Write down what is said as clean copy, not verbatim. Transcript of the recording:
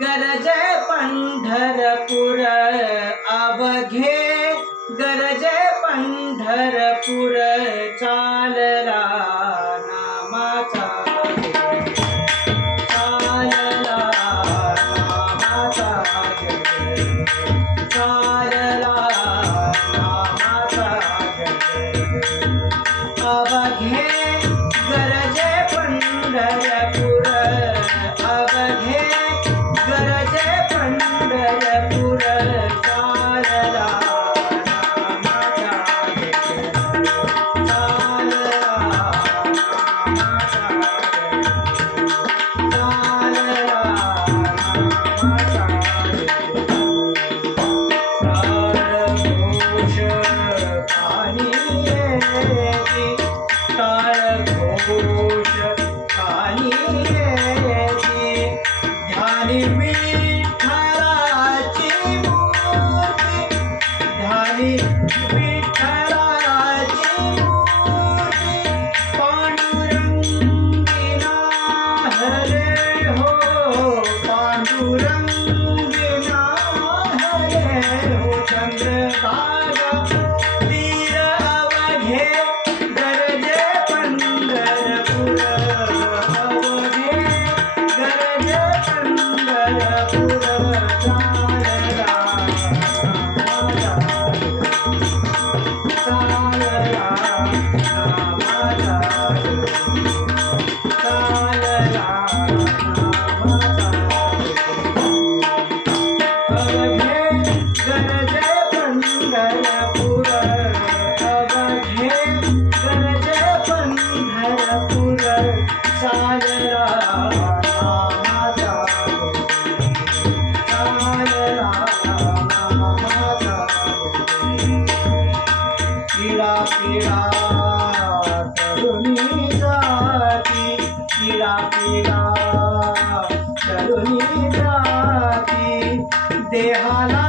गरजे पंढरपूर अवघे, गरजे पंढरपूर चालला नामाचा, चालला नामाचा जय, चालला नामाचा जय। अवघे गरजे पंढरपूर अवघे, गरजे पंढरपूर चालला नामाचा जय, चालला नामाचा जय, चालला नामाचा जय। टाळघोष कानी येती, टाळघोष कानी येती, ध्यानी विठ्ठलाची मूर्ती, ध्यानी विठ्ठलाची मूर्ती, पांडुरंगी नाहरे हो, पांडुरंगी नाहरे हो। चंद्रभागा तीर अवघे, गरजे पंढरपूर अवघे, गरजे पंढरपूर चालला नामाचा जय, चालला नामाचा जय, चालला नामाचा जय। अवघे गरजे पंढरपूर अवघे, गरजे पंढरपूर चालला नामाचा जय, चालला नामाचा जय। पिढा पिढा तरुणी जाती, पिढा पिढा तरुणी जाती, देहाला